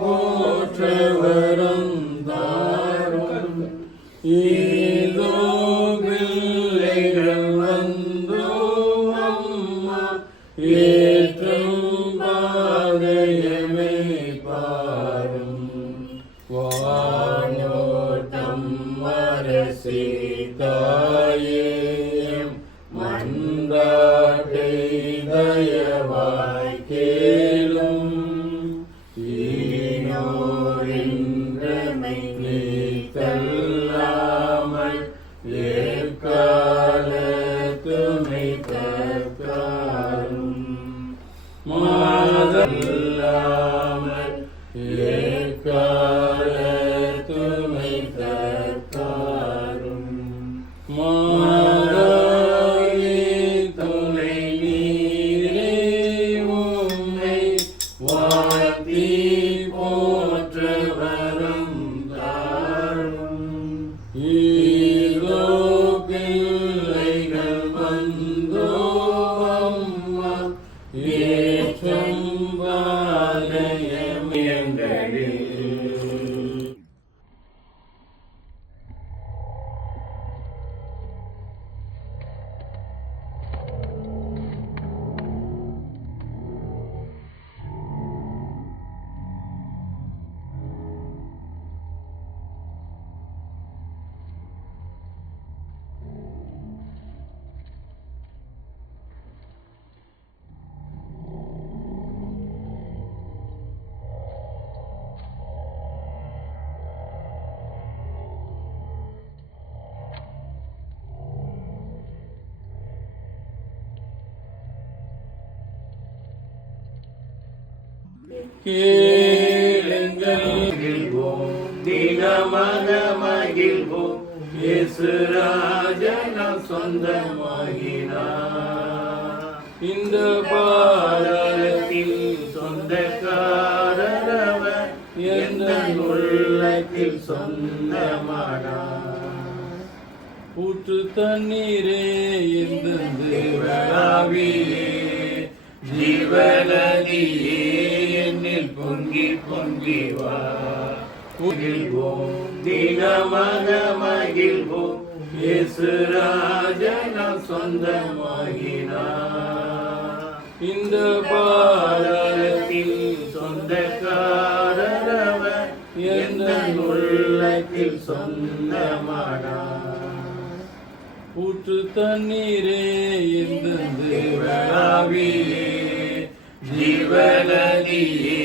போற்றவரம் தாரும் ஏதோ பிள்ளைகள் வந்தோ அம்மா ஏற்றும் பாதையமை பாரும் வானோட்டம் அரசி தாயேம் மன்றாட்டை தயவாய் கேளும் ஈனோரின்றமை நீத்தல்லாமல் ஏற்கால துணை கற்காரும் மாதல்லாமல் ஏற்கால துணை கற்காரும் மாதாயே துணை நீரே உம்மை வாழ்த்தி போற்றவரம் தாரும் ஈகோ பிள்ளைகள் வந்தோ அம்மா ஏற்றம் வாலயமியங்களே. கேளுங்கள் தினமன மகிழ்வோம் இயேசு ராஜனம் சொந்தமாகினார் இந்த பாரத்தில் சொந்தக்காரவர் எந்த உள்ளத்தில் சொந்தமானார் ஊற்று தண்ணீரே எந்தெந்து வளாவியே ஜீவநதியே என்னில் பொங்கி பொங்கி வா மகிழ்வோம் தினமன மகிழ்வோம் இயேசு ராஜனம் சொந்தமாகினார் இந்த பாரத்தில் சொந்தக்காரவர் எந்த உள்ளத்தில் சொந்தமானார் ஊற்று தண்ணீரே எந்தெந்து வளாவியே ஜீவநதியே